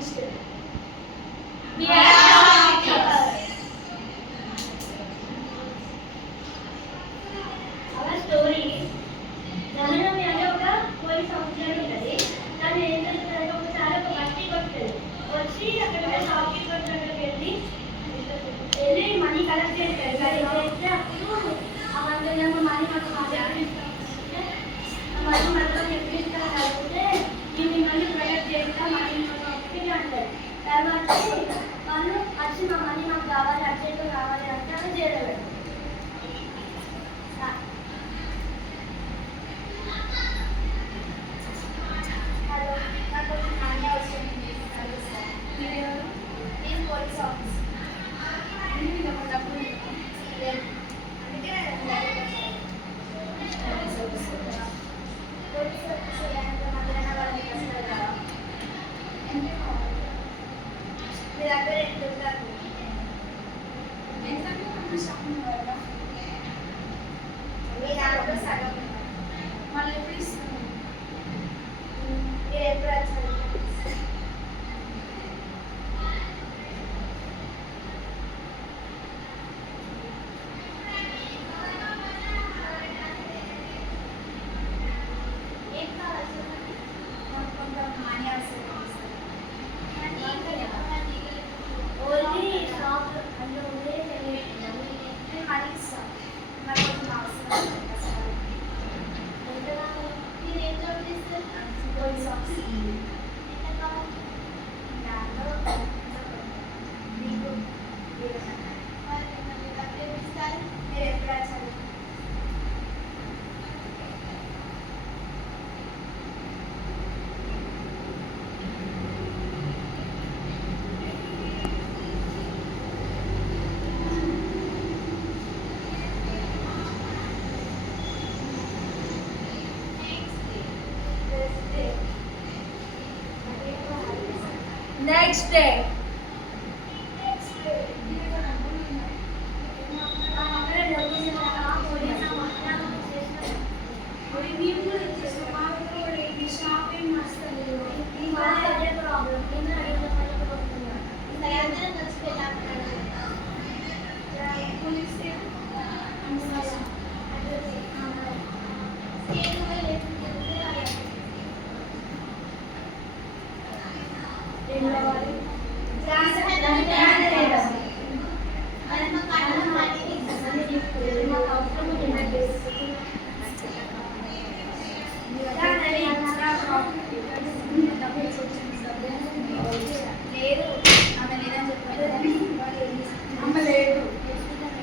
shopkeepers. We are shopkeepers. Our story is జననం అనే ఒక పోలీస్ ఆఫీసర్ ఉంటుంది. దాన్ని ఏం చేస్తారంటే ఒకసారి ఒక బట్టి కొట్టలేదు వచ్చి అక్కడ షాప్కీపర్ దగ్గరికి వెళ్ళి మనీ కలెక్ట్ చేస్తారు. చేస్తే అప్పుడు ఆ వందలేమో మనీ మాకు మనీ మనతో చెప్పిస్తాను కలిగితే నేను మనీ ప్రొడక్ట్ చేస్తా మనీ ఒకటి అంటారు. తర్వాత వాళ్ళు వచ్చి మా మనీ మాకు కావాలి అర్జెంట్గా కావాలి అంటే అలా చేయలేదు. హలో నాకు మనీ అవసరం నేను పోలీస్ ఆఫీస్ డబ్బులు మళ్ళీ ఎప్పుడు ఇస్తాను మీరు ఎప్పుడు వచ్చారు? ఏం కావాలి కొంచెం మనీ అవసరం ఓన్లీ షాప్ అందులో ఉండే నేను మనీ ఇస్తాను. నాకు కొంచెం అవసరం మీరు ఏం జాబ్ చేస్తారు? Police officer. ఎంత కావాలి? దాంట్లో మీకు ఇస్తారు. మీరు ఎప్పుడు వచ్చారు? Next day.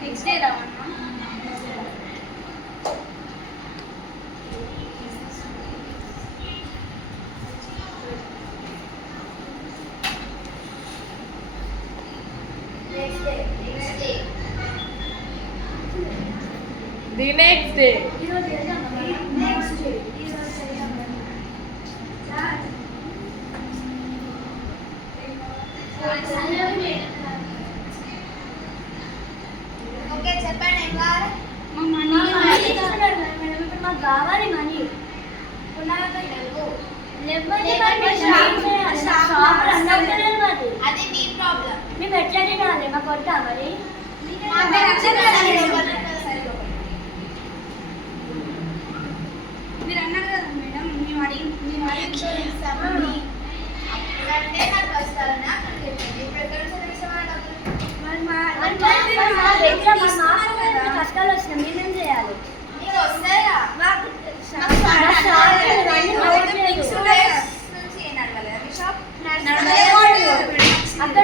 నెక్స్ట్ డే రావన్నా The next day. ఓకే చెప్పండి ఏం కావాలి? మాకు కావాలి మనీ అది మీ ప్రాబ్లం. మేము ఎట్లా తినాలి? మాకు వద్దా మరి? మీరు అన్నారు కదా మేడం మేము అడిగి అప్పుడంటే నాకు వస్తారు. నాకు ఇప్పుడు ఎక్కడ కష్టాలు వచ్చినాయి మేమేం చేయాలి? మీరు వస్తారా? అక్కడ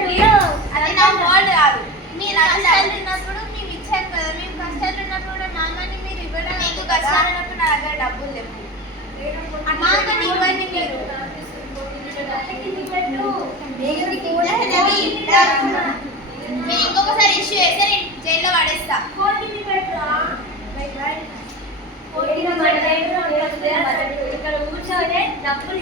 అది నా ఫాల్ట్ కాదు. మీరు కష్టాలు ఉన్నప్పుడు మేము ఇచ్చాను కదా. మేము కష్టాలు ఉన్నప్పుడు కూడా నాన్నని మీరు ఇవ్వడం. మీకు కష్టాలు ఉన్నప్పుడు నా దగ్గర డబ్బులు లేవు. నాన్నని ఇవ్వండి మీరు. మీరు ఇంకొకసారి ఇష్యూ చేస్తే నేను జైల్లో పడేస్తా. ఇక్కడ కూర్చోనే డబ్బులు